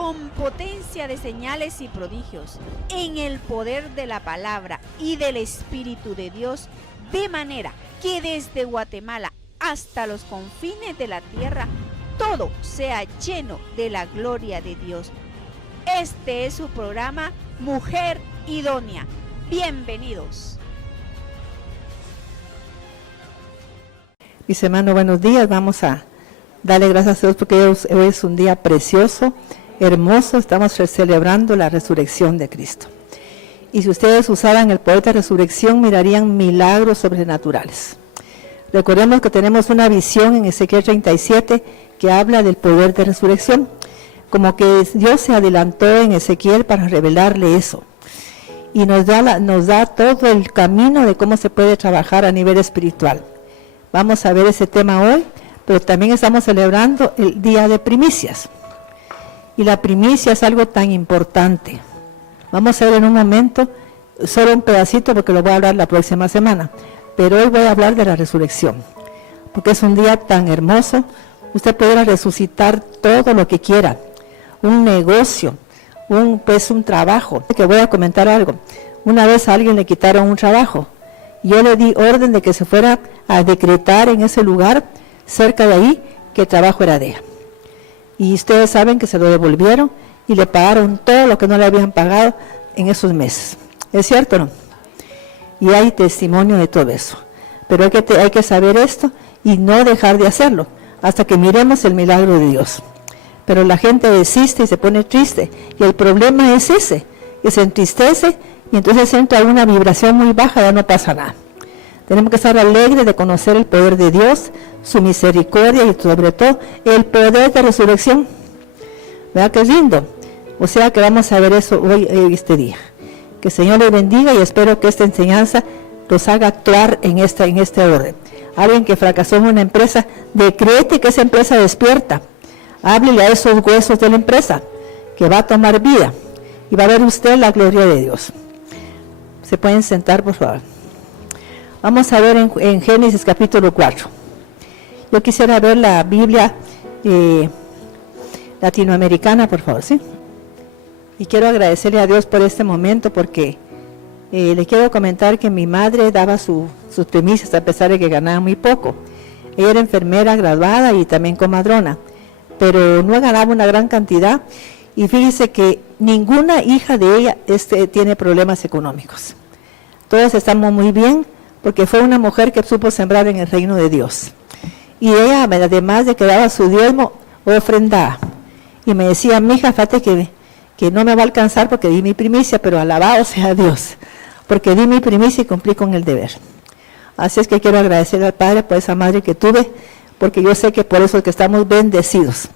con potencia de señales y prodigios, en el poder de la palabra y del Espíritu de Dios, de manera que desde Guatemala hasta los confines de la tierra, todo sea lleno de la gloria de Dios. Este es su programa Mujer Idónea. Bienvenidos. Mis hermanos, buenos días. Vamos a darle gracias a Dios porque hoy es un día precioso, hermoso. Estamos celebrando la resurrección de Cristo. Y si ustedes usaran el poder de resurrección, mirarían milagros sobrenaturales. Recordemos que tenemos una visión en Ezequiel 37 que habla del poder de resurrección. Como que Dios se adelantó en Ezequiel para revelarle eso. Y nos da todo el camino de cómo se puede trabajar a nivel espiritual. Vamos a ver ese tema hoy, pero también estamos celebrando el día de primicias. Y la primicia es algo tan importante. Vamos a ver en un momento, solo un pedacito porque lo voy a hablar la próxima semana. Pero hoy voy a hablar de la resurrección, porque es un día tan hermoso. Usted podrá resucitar todo lo que quiera, un negocio, un trabajo. Que voy a comentar algo. Una vez a alguien le quitaron un trabajo. Yo le di orden de que se fuera a decretar en ese lugar, cerca de ahí, que el trabajo era de ella. Y ustedes saben que se lo devolvieron y le pagaron todo lo que no le habían pagado en esos meses. ¿Es cierto o no? Y hay testimonio de todo eso. Pero hay que saber esto y no dejar de hacerlo, hasta que miremos el milagro de Dios. Pero la gente desiste y se pone triste. Y el problema es ese, que se entristece y entonces entra una vibración muy baja, ya no pasa nada. Tenemos que estar alegres de conocer el poder de Dios, su misericordia y sobre todo el poder de resurrección. ¿Verdad que es lindo? O sea que vamos a ver eso hoy, este día. Que el Señor les bendiga y espero que esta enseñanza los haga actuar en este orden. Alguien que fracasó en una empresa, decrete que esa empresa despierta. Háblele a esos huesos de la empresa, que va a tomar vida. Y va a ver usted la gloria de Dios. Se pueden sentar, por favor. Vamos a ver en Génesis capítulo 4. Yo quisiera ver la Biblia latinoamericana, por favor, ¿sí? Y quiero agradecerle a Dios por este momento porque le quiero comentar que mi madre daba sus primicias a pesar de que ganaba muy poco. Ella era enfermera graduada y también comadrona, pero no ganaba una gran cantidad. Y fíjese que ninguna hija de ella tiene problemas económicos. Todos estamos muy bien porque fue una mujer que supo sembrar en el reino de Dios. Y ella, además de que daba su diezmo, ofrendaba. Y me decía, mija, fíjate que no me va a alcanzar porque di mi primicia, pero alabado sea Dios, porque di mi primicia y cumplí con el deber. Así es que quiero agradecer al Padre por esa madre que tuve, porque yo sé que por eso es que estamos bendecidos.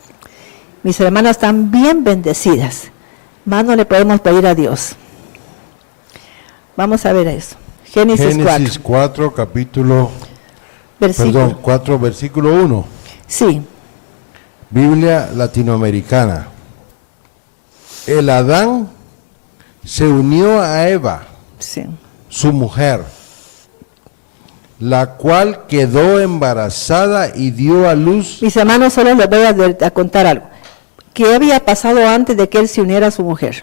Mis hermanas están bien bendecidas. Más no le podemos pedir a Dios. Vamos a ver eso. Génesis 4, 4, versículo 1. Sí. Biblia latinoamericana. El Adán se unió a Eva, sí, su mujer, la cual quedó embarazada y dio a luz. Mis hermanos, solo les voy a contar algo. ¿Qué había pasado antes de que él se uniera a su mujer?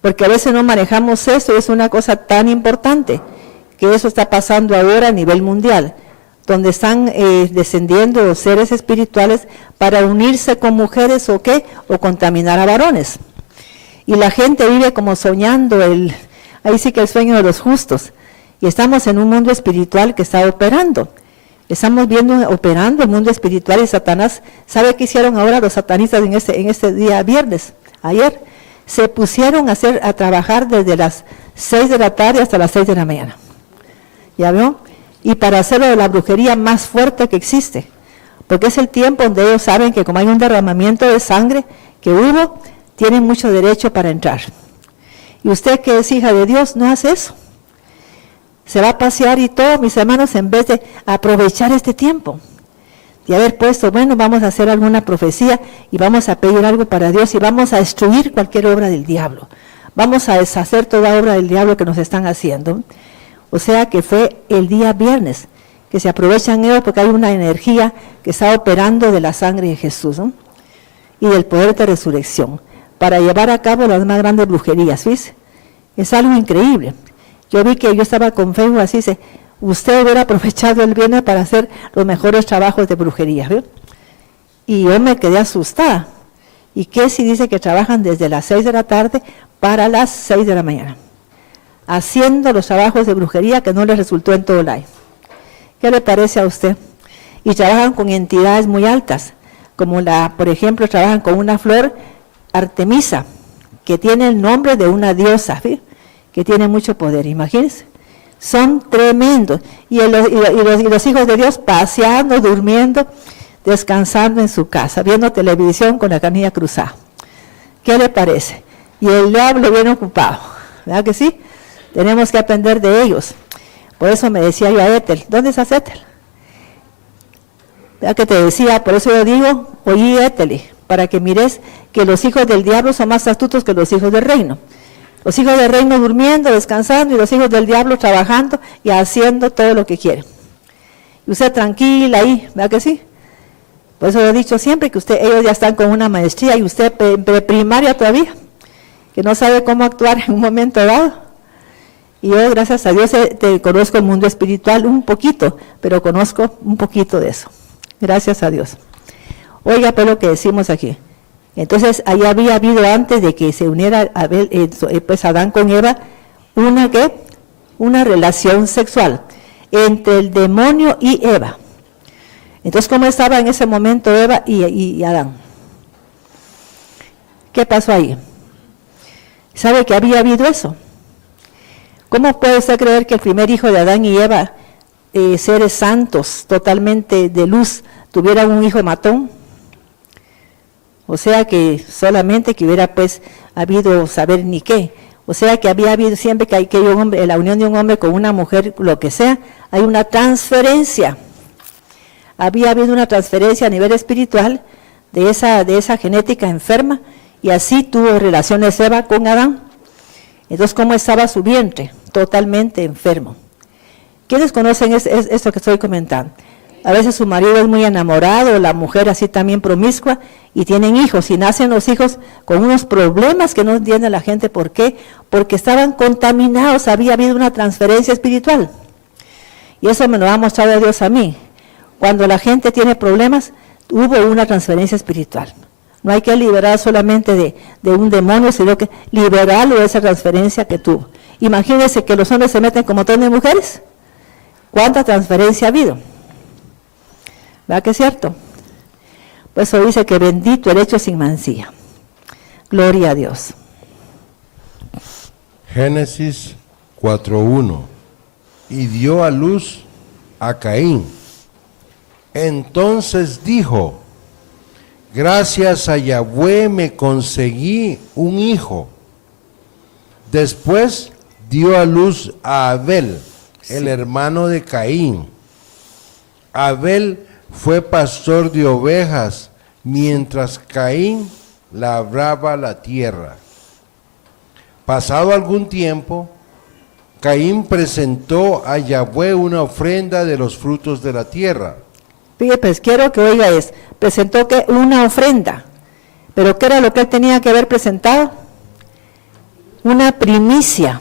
Porque a veces no manejamos eso, es una cosa tan importante, que eso está pasando ahora a nivel mundial, donde están descendiendo los seres espirituales para unirse con mujeres o contaminar a varones. Y la gente vive como soñando, ahí sí que el sueño de los justos. Y estamos en un mundo espiritual que está operando. Estamos operando el mundo espiritual y Satanás. ¿Sabe qué hicieron ahora los satanistas en este día viernes? Ayer se pusieron a trabajar desde las 6 de la tarde hasta las 6 de la mañana. ¿Ya vio? Y para hacerlo de la brujería más fuerte que existe. Porque es el tiempo donde ellos saben que como hay un derramamiento de sangre que hubo, tienen mucho derecho para entrar. Y usted que es hija de Dios, no hace eso. Se va a pasear y todo, mis hermanos, en vez de aprovechar este tiempo. De haber puesto, bueno, vamos a hacer alguna profecía y vamos a pedir algo para Dios y vamos a destruir cualquier obra del diablo. Vamos a deshacer toda obra del diablo que nos están haciendo. O sea que fue el día viernes, que se aprovechan ellos porque hay una energía que está operando de la sangre de Jesús, ¿no? y del poder de resurrección, para llevar a cabo las más grandes brujerías, ¿viste? Es algo increíble. Yo vi que yo estaba con Facebook, así dice, usted hubiera aprovechado el viernes para hacer los mejores trabajos de brujería, ¿ve? Y yo me quedé asustada. ¿Y qué si dice que trabajan desde las 6 de la tarde para las 6 de la mañana? Haciendo los trabajos de brujería que no les resultó en todo el año. ¿Qué le parece a usted? Y trabajan con entidades muy altas, como por ejemplo, trabajan con una flor Artemisa, que tiene el nombre de una diosa, ¿sí? Que tiene mucho poder, imagínense. Son tremendos. Y los hijos de Dios paseando, durmiendo, descansando en su casa, viendo televisión con la canilla cruzada. ¿Qué le parece? Y el diablo bien ocupado, ¿verdad que sí? Tenemos que aprender de ellos. Por eso me decía yo a Ethel, ¿dónde está Ethel? ¿Verdad que te decía? Por eso yo digo, oí Ethel, para que mires que los hijos del diablo son más astutos que los hijos del reino. Los hijos del reino durmiendo, descansando, y los hijos del diablo trabajando y haciendo todo lo que quieren. Y usted tranquila ahí, ¿verdad que sí? Por eso he dicho siempre que ellos ya están con una maestría y usted preprimaria todavía, que no sabe cómo actuar en un momento dado. Y yo, gracias a Dios, te conozco el mundo espiritual un poquito, pero conozco un poquito de eso. Gracias a Dios. Oiga, pues lo que decimos aquí. Entonces, ahí había habido antes de que se uniera pues Adán con Eva, una relación sexual entre el demonio y Eva. Entonces, ¿cómo estaba en ese momento Eva y Adán? ¿Qué pasó ahí? ¿Sabe que había habido eso? ¿Cómo puede usted creer que el primer hijo de Adán y Eva, seres santos, totalmente de luz, tuvieran un hijo matón? O sea que solamente que hubiera pues habido saber ni qué. O sea que había habido siempre que hay un hombre, la unión de un hombre con una mujer, lo que sea, hay una transferencia. Había habido una transferencia a nivel espiritual de esa genética enferma, y así tuvo relaciones Eva con Adán. Entonces, ¿cómo estaba su vientre? Totalmente enfermo. ¿Quiénes conocen esto que estoy comentando? A veces su marido es muy enamorado, la mujer así también promiscua, y tienen hijos, y nacen los hijos con unos problemas que no entiende la gente. ¿Por qué? Porque estaban contaminados, había habido una transferencia espiritual. Y eso me lo ha mostrado Dios a mí. Cuando la gente tiene problemas, hubo una transferencia espiritual. No hay que liberar solamente de un demonio, sino que liberarlo de esa transferencia que tuvo. Imagínense que los hombres se meten con montón de mujeres. ¿Cuánta transferencia ha habido? ¿Verdad que es cierto? Pues eso dice que bendito el hecho sin mancilla. Gloria a Dios. Génesis 4:1. Y dio a luz a Caín. Entonces dijo: gracias a Yahweh me conseguí un hijo. Después dio a luz a Abel, el hermano de Caín. Abel fue pastor de ovejas, mientras Caín labraba la tierra. Pasado algún tiempo, Caín presentó a Yahweh una ofrenda de los frutos de la tierra. Fíjate, pues quiero que oiga presentó que una ofrenda, pero ¿qué era lo que él tenía que haber presentado? Una primicia,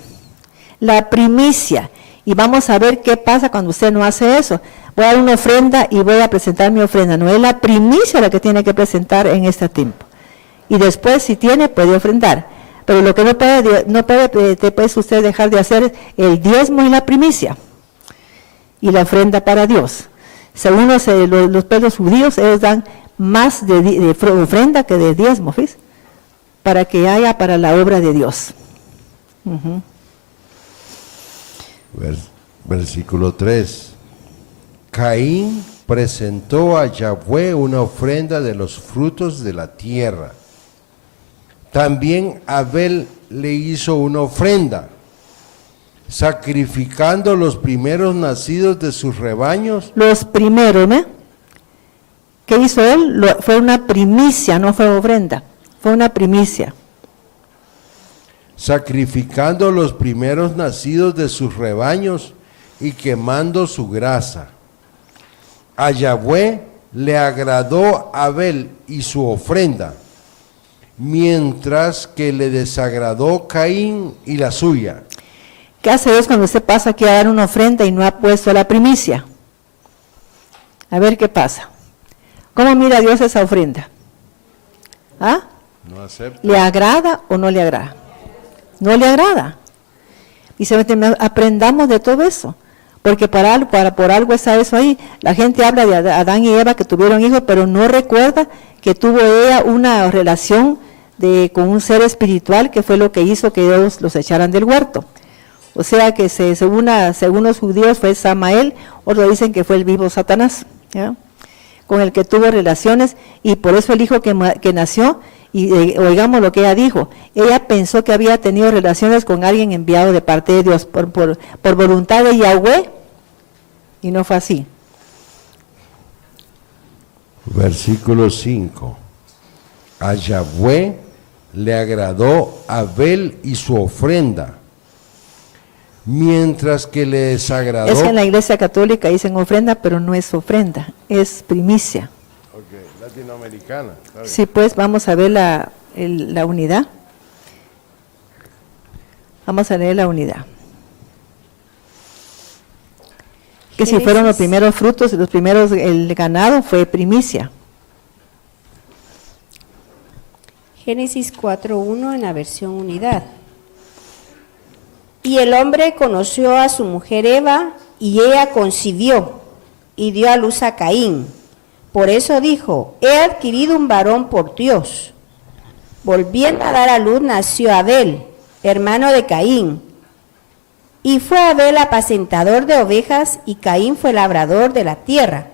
la primicia. Y vamos a ver qué pasa cuando usted no hace eso. Voy a dar una ofrenda y voy a presentar mi ofrenda. No es la primicia la que tiene que presentar en este tiempo. Y después, si tiene, puede ofrendar. Pero lo que no puede usted dejar de hacer es el diezmo y la primicia. Y la ofrenda para Dios. Según los pueblos judíos, ellos dan más de ofrenda que de diezmo, ¿ves? Para que haya para la obra de Dios. Versículo 3. Caín presentó a Yahweh una ofrenda de los frutos de la tierra. También Abel le hizo una ofrenda, sacrificando los primeros nacidos de sus rebaños. Los primeros, ¿no? ¿Qué hizo él? Fue una primicia, no fue ofrenda, fue una primicia. Sacrificando los primeros nacidos de sus rebaños y quemando su grasa. A Yahweh le agradó Abel y su ofrenda, mientras que le desagradó Caín y la suya. ¿Qué hace Dios cuando usted pasa aquí a dar una ofrenda y no ha puesto la primicia? A ver qué pasa. ¿Cómo mira Dios esa ofrenda? ¿Ah? No acepta. ¿Le agrada o no le agrada? No le agrada. Y aprendamos de todo eso. Porque por algo está eso ahí. La gente habla de Adán y Eva que tuvieron hijos, pero no recuerda que tuvo ella una relación con un ser espiritual que fue lo que hizo que ellos los echaran del huerto. O sea que según los judíos fue Samael, otros dicen que fue el vivo Satanás, ¿ya? Con el que tuvo relaciones, y por eso el hijo que nació, y oigamos lo que ella dijo, ella pensó que había tenido relaciones con alguien enviado de parte de Dios por voluntad de Yahweh, y no fue así. Versículo 5. A Yahweh le agradó Abel y su ofrenda, mientras que le desagradó. Es que en la Iglesia Católica dicen ofrenda, pero no es ofrenda, es primicia. Okay, latinoamericana. ¿Sabes? Sí, pues vamos a ver la unidad. Vamos a leer la unidad. Que si fueron los primeros frutos, el ganado fue primicia. Génesis 4:1 en la versión unidad. Y el hombre conoció a su mujer Eva, y ella concibió, y dio a luz a Caín. Por eso dijo, he adquirido un varón por Dios. Volviendo a dar a luz, nació Abel, hermano de Caín. Y fue Abel apacentador de ovejas, y Caín fue labrador de la tierra.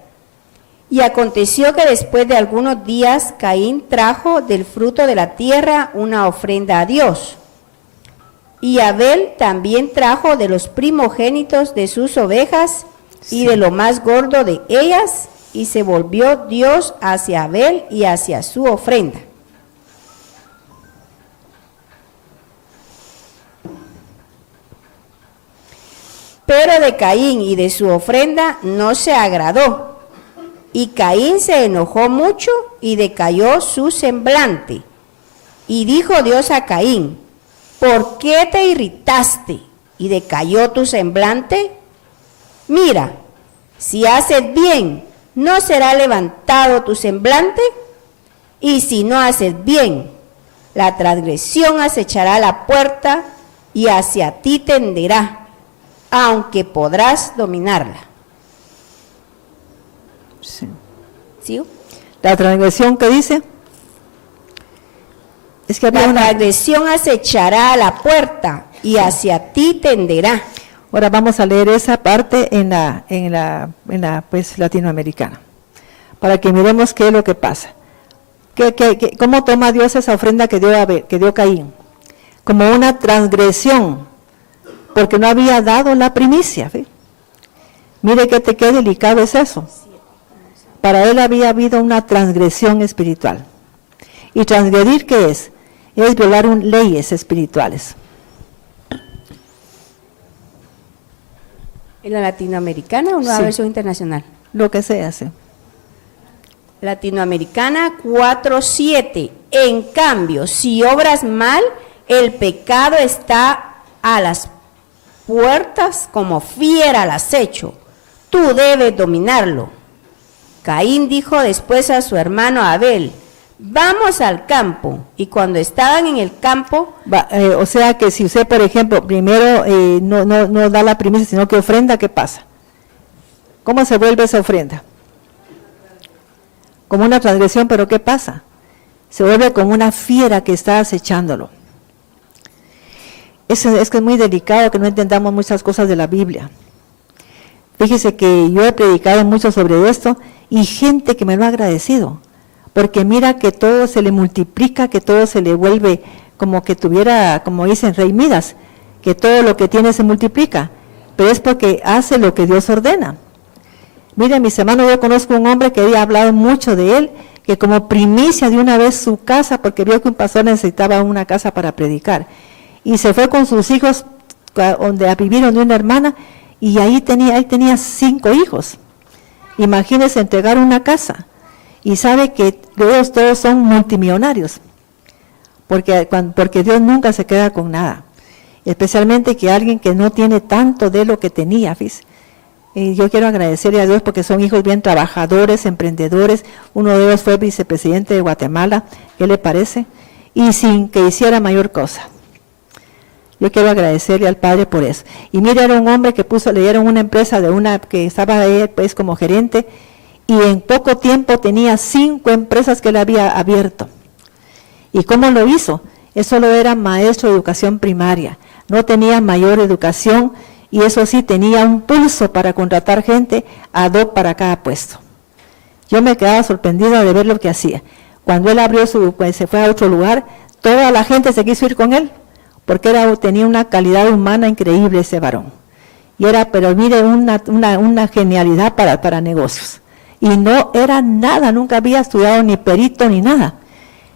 Y aconteció que después de algunos días, Caín trajo del fruto de la tierra una ofrenda a Dios. Y Abel también trajo de los primogénitos de sus ovejas y de lo más gordo de ellas, y se volvió Dios hacia Abel y hacia su ofrenda. Pero de Caín y de su ofrenda no se agradó, y Caín se enojó mucho y decayó su semblante. Y dijo Dios a Caín, ¿por qué te irritaste y decayó tu semblante? Mira, si haces bien, ¿no será levantado tu semblante? Y si no haces bien, la transgresión acechará la puerta y hacia ti tenderá, aunque podrás dominarla. Sí. ¿Sí? La transgresión que dice es que había La una transgresión acechará a la puerta y hacia ti tenderá. Ahora vamos a leer esa parte en la pues latinoamericana, para que miremos qué es lo que pasa. ¿Cómo toma Dios esa ofrenda que dio Caín? Como una transgresión, porque no había dado la primicia. ¿Ve? Mire qué delicado es eso. Para él había habido una transgresión espiritual. ¿Y transgredir qué es? Es violar leyes espirituales. ¿En la latinoamericana o una Sí. versión internacional? Lo que se hace. Latinoamericana 4:7. En cambio, si obras mal, el pecado está a las puertas como fiera al acecho. Tú debes dominarlo. Caín dijo después a su hermano Abel, vamos al campo. Y cuando estaban en el campo, O sea que si usted, por ejemplo, primero no da la primicia, sino que ofrenda, ¿qué pasa? ¿Cómo se vuelve esa ofrenda? Como una transgresión, pero ¿qué pasa? Se vuelve como una fiera que está acechándolo. Es que es muy delicado que no entendamos muchas cosas de la Biblia. Fíjese que yo he predicado mucho sobre esto y gente que me lo ha agradecido, porque mira que todo se le multiplica, que todo se le vuelve como que tuviera, como dicen Rey Midas, que todo lo que tiene se multiplica, pero es porque hace lo que Dios ordena. Mire, mis hermanos, yo conozco un hombre que había hablado mucho de él, que como primicia de una vez su casa, porque vio que un pastor necesitaba una casa para predicar, y se fue con sus hijos donde vivieron de una hermana, y ahí tenía 5 hijos. Imagínense entregar una casa, y sabe que ellos todos son multimillonarios. porque Dios nunca se queda con nada. Especialmente que alguien que no tiene tanto de lo que tenía, fíjese. Y yo quiero agradecerle a Dios porque son hijos bien trabajadores, emprendedores. Uno de ellos fue vicepresidente de Guatemala, ¿qué le parece? Y sin que hiciera mayor cosa. Yo quiero agradecerle al Padre por eso. Y mira, era un hombre que le dieron una empresa de una que estaba él pues como gerente, y en poco tiempo tenía 5 empresas que él había abierto. ¿Y cómo lo hizo? Él solo era maestro de educación primaria, no tenía mayor educación, y eso sí, tenía un pulso para contratar gente ad hoc para cada puesto. Yo me quedaba sorprendida de ver lo que hacía. Cuando él abrió pues se fue a otro lugar, toda la gente se quiso ir con él, porque tenía una calidad humana increíble ese varón. Y pero mire, una genialidad para negocios. Y no era nada, nunca había estudiado ni perito ni nada.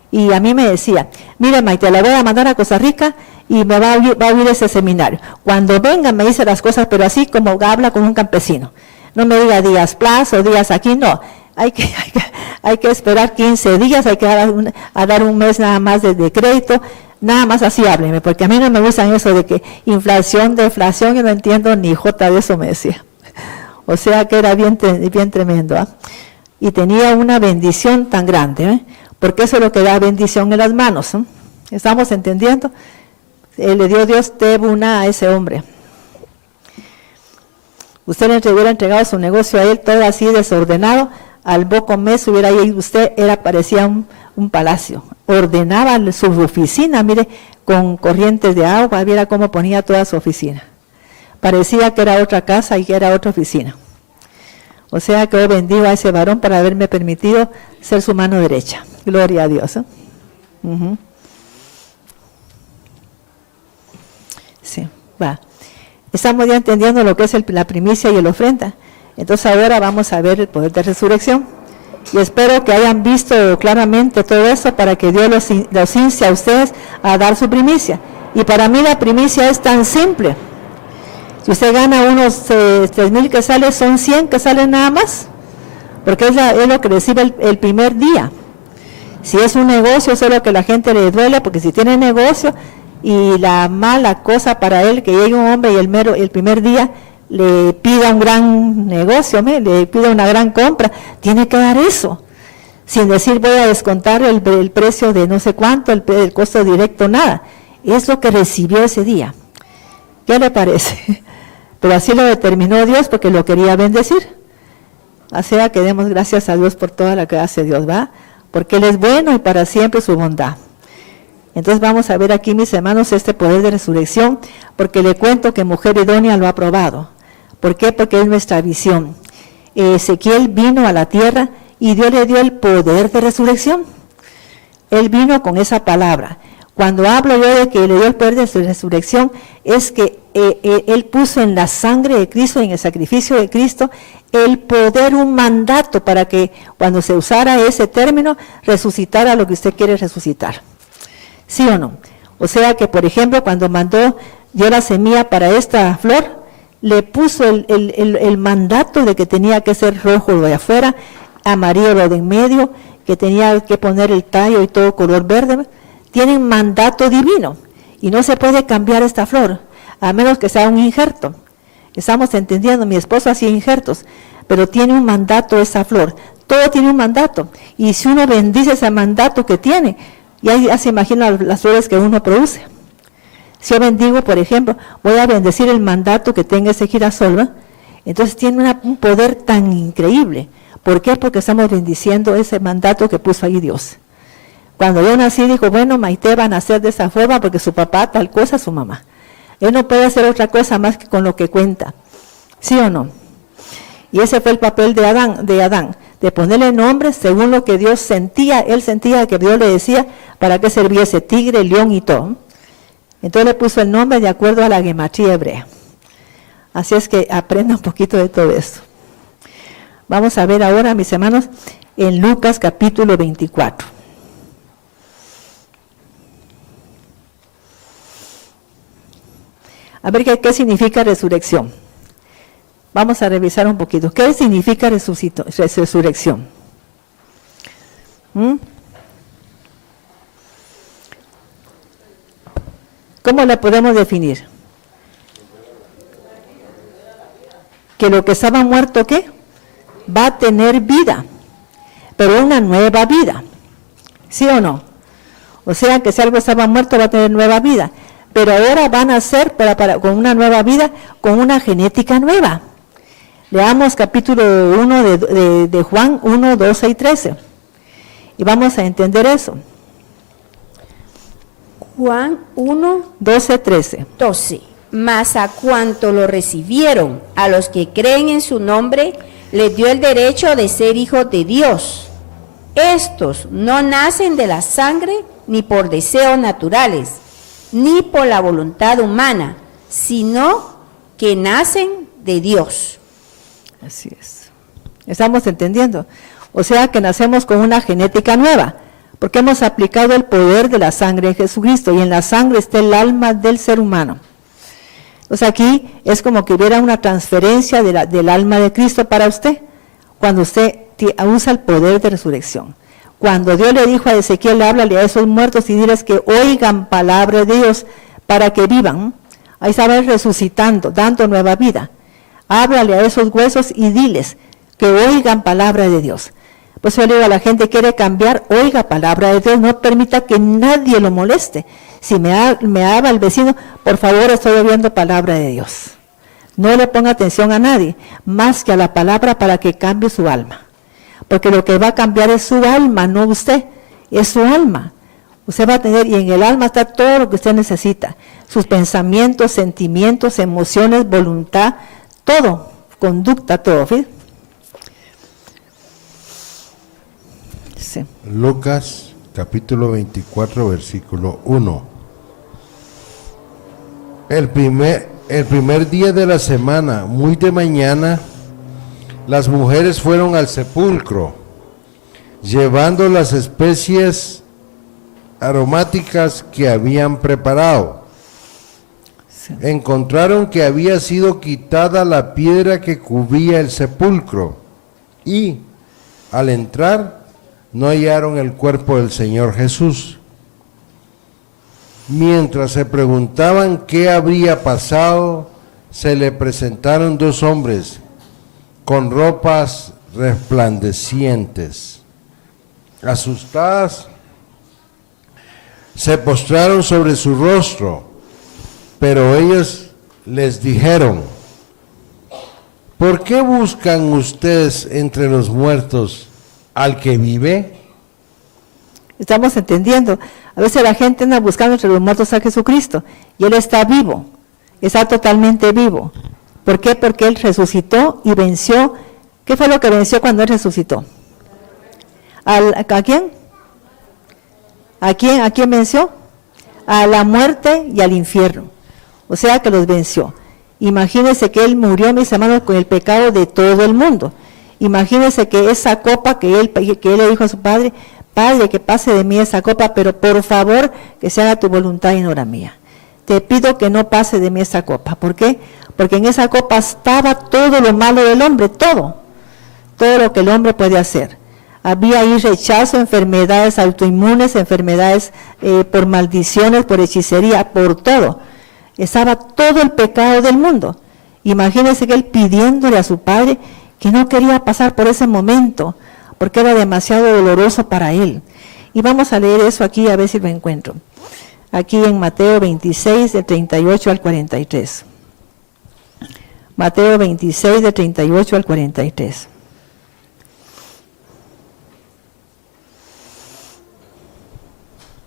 Y a mí me decía, mire Maite, la voy a mandar a Costa Rica y me va a oír ese seminario. Cuando venga me dice las cosas, pero así como habla con un campesino. No me diga días plazo, días aquí, no. Hay que esperar 15 días, hay que dar un mes nada más de crédito, nada más así hábleme, porque a mí no me gustan eso de que inflación, deflación, yo no entiendo ni jota de eso, me decía. O sea que era bien tremendo, ¿eh? Y tenía una bendición tan grande, ¿eh? Porque eso es lo que da bendición en las manos, ¿eh? ¿Estamos entendiendo? Le dio Dios Tebuna a ese hombre. Usted le hubiera entregado su negocio a él todo así desordenado, al poco mes hubiera ido usted, parecía un palacio. Ordenaba su oficina, mire, con corrientes de agua, viera cómo ponía toda su oficina. Parecía que era otra casa y que era otra oficina. O sea que yo bendigo a ese varón por haberme permitido ser su mano derecha. Gloria a Dios, ¿eh? Sí, va. Estamos ya entendiendo lo que es la primicia y la ofrenda. Entonces ahora vamos a ver el poder de resurrección. Y espero que hayan visto claramente todo eso para que Dios los inste a ustedes a dar su primicia. Y para mí la primicia es tan simple. Si usted gana unos 3,000 quetzales, son 100 quetzales nada más. Porque es lo que recibe el primer día. Si es un negocio, eso es lo que a la gente le duele, porque si tiene negocio y la mala cosa para él, que llegue un hombre y el primer día le pida un gran negocio, le pida una gran compra, tiene que dar eso, sin decir voy a descontar el precio de no sé cuánto, el costo directo, nada. Es lo que recibió ese día. ¿Qué le parece? Pero así lo determinó Dios porque lo quería bendecir. O sea que demos gracias a Dios por toda la que hace Dios, ¿va? Porque Él es bueno y para siempre su bondad. Entonces vamos a ver aquí, mis hermanos, este poder de resurrección, porque le cuento que Mujer Idónea lo ha probado. ¿Por qué? Porque es nuestra visión. Ezequiel vino a la tierra y Dios le dio el poder de resurrección. Él vino con esa palabra. Cuando hablo yo de que le dio el poder de resurrección, es que Él puso en la sangre de Cristo, en el sacrificio de Cristo, el poder, un mandato para que cuando se usara ese término, resucitara lo que usted quiere resucitar. ¿Sí o no? O sea que, por ejemplo, cuando dio la semilla para esta flor, le puso el mandato de que tenía que ser rojo lo de afuera, amarillo lo de en medio, que tenía que poner el tallo y todo color verde. Tienen mandato divino y no se puede cambiar esta flor, a menos que sea un injerto. Estamos entendiendo, mi esposo hacía injertos, pero tiene un mandato esa flor. Todo tiene un mandato. Y si uno bendice ese mandato que tiene, ya se imagina las flores que uno produce. Si yo bendigo, por ejemplo, voy a bendecir el mandato que tenga ese girasol, ¿no? Entonces tiene un poder tan increíble. ¿Por qué? Porque estamos bendiciendo ese mandato que puso ahí Dios. Cuando yo nací, dijo, bueno, Maite va a nacer de esa forma porque su papá tal cosa, su mamá. Él no puede hacer otra cosa más que con lo que cuenta. ¿Sí o no? Y ese fue el papel de Adán, de ponerle nombre según lo que Dios sentía. Él sentía que Dios le decía para qué servía ese tigre, león y todo. Entonces le puso el nombre de acuerdo a la gematría hebrea. Así es que aprenda un poquito de todo esto. Vamos a ver ahora, mis hermanos, en Lucas capítulo 24. A ver qué significa resurrección. Vamos a revisar un poquito. ¿Qué significa resurrección? ¿Cómo la podemos definir? Que lo que estaba muerto, ¿qué? Va a tener vida, pero una nueva vida. ¿Sí o no? O sea, que si algo estaba muerto va a tener nueva vida, pero ahora van a ser con una nueva vida, con una genética nueva. Leamos capítulo 1 de Juan 1, 12 y 13. Y vamos a entender eso. Juan 1, 12, 13. 12. Mas a cuanto lo recibieron, a los que creen en su nombre, les dio el derecho de ser hijos de Dios. Estos no nacen de la sangre, ni por deseos naturales, ni por la voluntad humana, sino que nacen de Dios. Así es. ¿Estamos entendiendo? O sea que nacemos con una genética nueva, porque hemos aplicado el poder de la sangre en Jesucristo, y en la sangre está el alma del ser humano. Entonces aquí es como que hubiera una transferencia del alma de Cristo para usted, cuando usted usa el poder de resurrección. Cuando Dios le dijo a Ezequiel, háblale a esos muertos y diles que oigan palabra de Dios para que vivan, ahí estaba él resucitando, dando nueva vida. Háblale a esos huesos y diles que oigan palabra de Dios. Pues yo le digo a la gente, quiere cambiar, oiga palabra de Dios, no permita que nadie lo moleste. Si me habla el vecino, por favor, estoy oyendo palabra de Dios. No le ponga atención a nadie, más que a la palabra para que cambie su alma. Porque lo que va a cambiar es su alma, no usted, es su alma. Usted va a tener, y en el alma está todo lo que usted necesita. Sus pensamientos, sentimientos, emociones, voluntad, todo, conducta, todo. ¿Sí? Sí. Lucas capítulo 24 versículo 1. El primer día de la semana, muy de mañana, las mujeres fueron al sepulcro, llevando las especies aromáticas que habían preparado. Sí. Encontraron que había sido quitada la piedra que cubría el sepulcro, y al entrar no hallaron el cuerpo del Señor Jesús. Mientras se preguntaban qué habría pasado, se le presentaron dos hombres con ropas resplandecientes. Asustadas, se postraron sobre su rostro, pero ellos les dijeron: ¿por qué buscan ustedes entre los muertos al que vive? Estamos entendiendo. A veces la gente anda buscando entre los muertos a Jesucristo, y Él está vivo, está totalmente vivo. ¿Por qué? Porque Él resucitó y venció. ¿Qué fue lo que venció cuando Él resucitó? ¿A quién? ¿A quién venció? A la muerte y al infierno. O sea que los venció. Imagínense que Él murió, mis hermanos, con el pecado de todo el mundo. Imagínense que esa copa que él le dijo a su padre: Padre, que pase de mí esa copa, pero por favor que se haga tu voluntad y no la mía. Te pido que no pase de mí esa copa. ¿Por qué? Porque en esa copa estaba todo lo malo del hombre, todo lo que el hombre puede hacer. Había ahí rechazo, enfermedades autoinmunes, enfermedades por maldiciones, por hechicería, por todo. Estaba todo el pecado del mundo. Imagínense que él pidiéndole a su padre que no quería pasar por ese momento, porque era demasiado doloroso para él. Y vamos a leer eso aquí, a ver si lo encuentro. Aquí en Mateo 26, del 38 al 43. Mateo 26, del 38 al 43.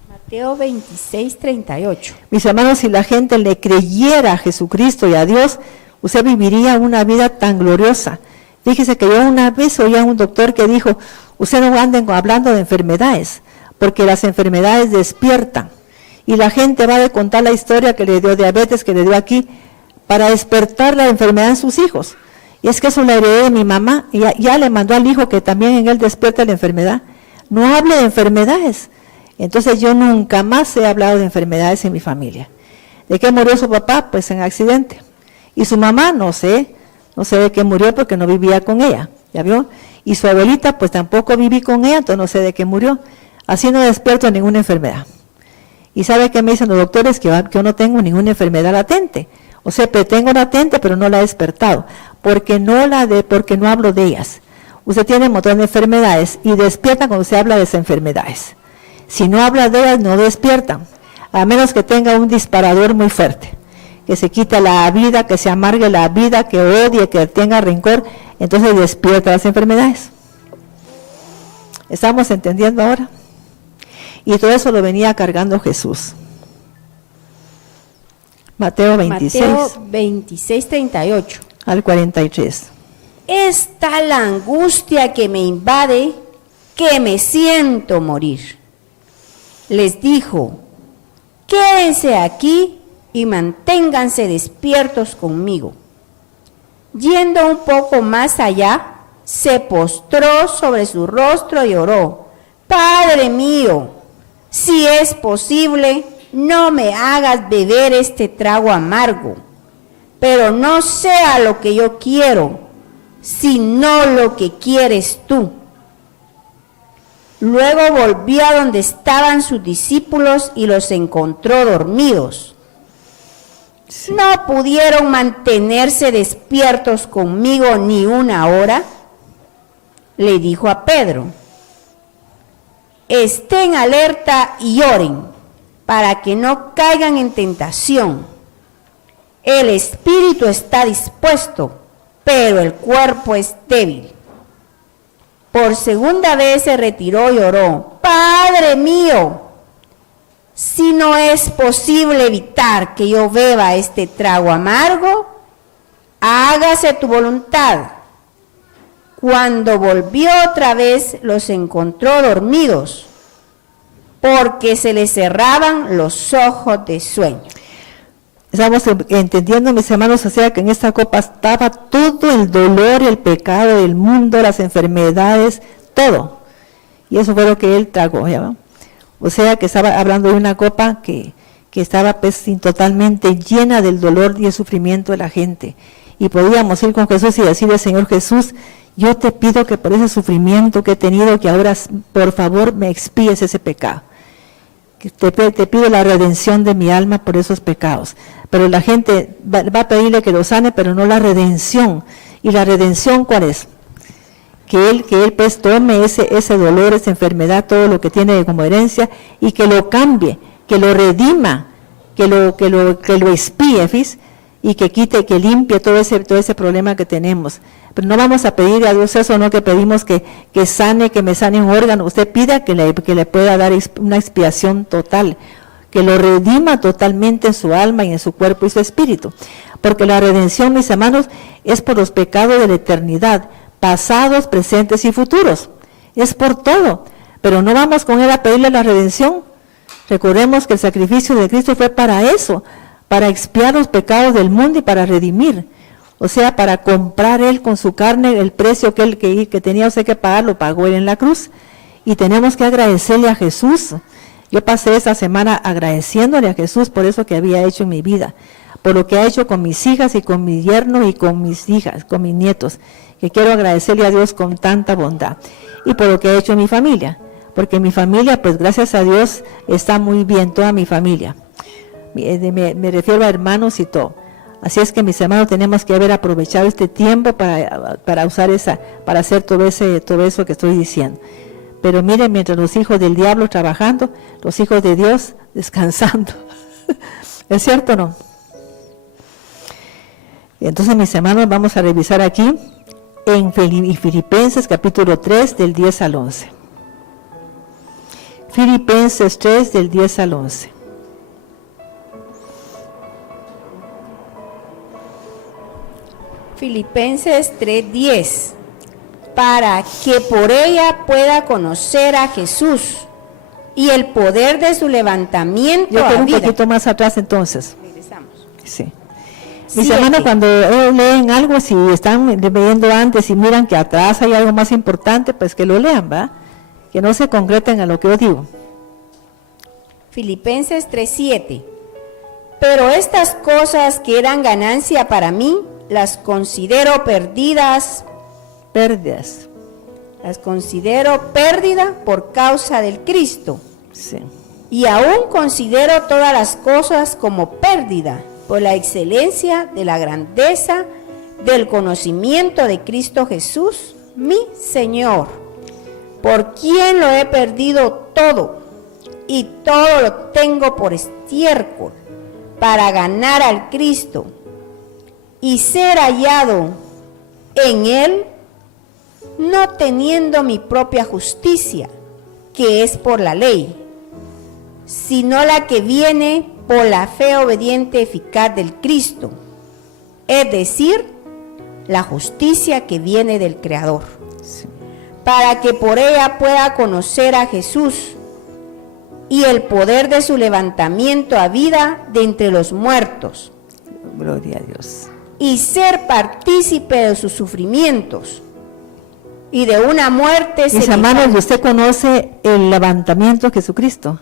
Mateo 26, 38. Mis hermanos, si la gente le creyera a Jesucristo y a Dios, usted viviría una vida tan gloriosa. Fíjese que yo una vez oí a un doctor que dijo: usted no anden hablando de enfermedades, porque las enfermedades despiertan. Y la gente va a contar la historia que le dio diabetes, que le dio aquí, para despertar la enfermedad en sus hijos. Y es que eso lo heredé de mi mamá, y ya le mandó al hijo que también en él despierta la enfermedad. No hable de enfermedades. Entonces yo nunca más he hablado de enfermedades en mi familia. ¿De qué murió su papá? Pues en accidente. Y su mamá, no sé de qué murió porque no vivía con ella, ¿ya vio? Y su abuelita, pues tampoco viví con ella, entonces no sé de qué murió. Así no despierto ninguna enfermedad. ¿Y sabe qué me dicen los doctores? Que yo no tengo ninguna enfermedad latente. O sea, tengo latente, pero no la he despertado, porque no hablo de ellas. Usted tiene un montón de enfermedades y despierta cuando se habla de esas enfermedades. Si no habla de ellas, no despiertan, a menos que tenga un disparador muy fuerte, que se quite la vida, que se amargue la vida, que odie, que tenga rencor, entonces despierta las enfermedades. ¿Estamos entendiendo ahora? Y todo eso lo venía cargando Jesús. Mateo 26. Mateo 26, 38. Al 43. Es tal la angustia que me invade que me siento morir. Les dijo, quédense aquí y manténganse despiertos conmigo. Yendo un poco más allá, se postró sobre su rostro y oró, Padre mío, si es posible, no me hagas beber este trago amargo, pero no sea lo que yo quiero, sino lo que quieres tú. Luego volvió a donde estaban sus discípulos y los encontró dormidos. Sí. ¿No pudieron mantenerse despiertos conmigo ni una hora? Le dijo a Pedro. Estén alerta y oren, para que no caigan en tentación. El espíritu está dispuesto, pero el cuerpo es débil. Por segunda vez se retiró y oró, Padre mío, si no es posible evitar que yo beba este trago amargo, hágase tu voluntad. Cuando volvió otra vez, los encontró dormidos, porque se les cerraban los ojos de sueño. Estamos entendiendo, mis hermanos, o sea, que en esta copa estaba todo el dolor, el pecado del mundo, las enfermedades, todo. Y eso fue lo que él tragó, ¿ya va? O sea, que estaba hablando de una copa que estaba pues, totalmente llena del dolor y el sufrimiento de la gente. Y podíamos ir con Jesús y decirle, Señor Jesús, yo te pido que por ese sufrimiento que he tenido, que ahora por favor me expíes ese pecado. Te pido la redención de mi alma por esos pecados. Pero la gente va a pedirle que lo sane, pero no la redención. ¿Y la redención cuál es? Que él pues tome ese dolor, esa enfermedad, todo lo que tiene como herencia, y que lo cambie, que lo redima, que lo expíe, ¿ves? Y que quite, que limpie todo ese problema que tenemos. Pero no vamos a pedir a Dios eso, no que pedimos que sane, que me sane un órgano. Usted pida que le pueda dar una expiación total, que lo redima totalmente en su alma y en su cuerpo y su espíritu. Porque la redención, mis hermanos, es por los pecados de la eternidad, pasados, presentes y futuros. Es por todo. Pero no vamos con él a pedirle la redención. Recordemos que el sacrificio de Cristo fue para eso, para expiar los pecados del mundo y para redimir. O sea, para comprar él con su carne el precio que tenía usted que pagar, lo pagó él en la cruz. Y tenemos que agradecerle a Jesús. Yo pasé esta semana agradeciéndole a Jesús por eso que había hecho en mi vida, por lo que ha hecho con mis hijas y con mi yerno y con mis hijas, con mis nietos, que quiero agradecerle a Dios con tanta bondad. Y por lo que ha hecho en mi familia, porque mi familia, pues gracias a Dios, está muy bien, toda mi familia. Me refiero a hermanos y todo. Así es que mis hermanos tenemos que haber aprovechado este tiempo para usar para hacer todo eso que estoy diciendo. Pero miren, mientras los hijos del diablo trabajando, los hijos de Dios descansando. ¿Es cierto o no? Entonces, mis hermanos, vamos a revisar aquí en Filipenses capítulo 3 del 10 al 11. Filipenses 3 del 10 al 11. Filipenses 3:10, para que por ella pueda conocer a Jesús y el poder de su levantamiento Yo a quiero un vida. poquito más atrás entonces. Regresamos. Sí. Mis hermanos, cuando leen algo, si están leyendo antes y miran que atrás hay algo más importante, pues que lo lean, ¿va? Que no se concreten a lo que yo digo. Filipenses 3:7, pero estas cosas que eran ganancia para mí, las considero perdidas. Las considero pérdida por causa del Cristo. Sí. y aún considero todas las cosas como pérdida por la excelencia de la grandeza del conocimiento de Cristo Jesús, mi Señor, por quien lo he perdido todo y todo lo tengo por estiércol para ganar al Cristo y ser hallado en Él, no teniendo mi propia justicia, que es por la ley, sino la que viene por la fe obediente eficaz del Cristo, es decir, la justicia que viene del Creador, para que por ella pueda conocer a Jesús y el poder de su levantamiento a vida de entre los muertos. Gloria a Dios. Y ser partícipe de sus sufrimientos y de una muerte Mis hermanos, semejante. ¿usted conoce el levantamiento de Jesucristo?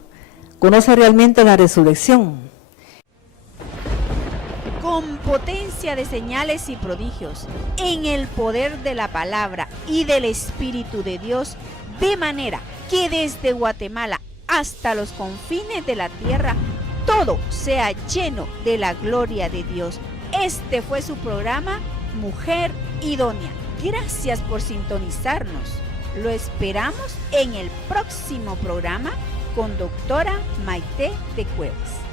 ¿Conoce realmente la resurrección? Con potencia de señales y prodigios, en el poder de la palabra y del Espíritu de Dios, de manera que desde Guatemala hasta los confines de la tierra, todo sea lleno de la gloria de Dios. Este fue su programa, Mujer Idónea. Gracias por sintonizarnos. Lo esperamos en el próximo programa con doctora Maite de Cuevas.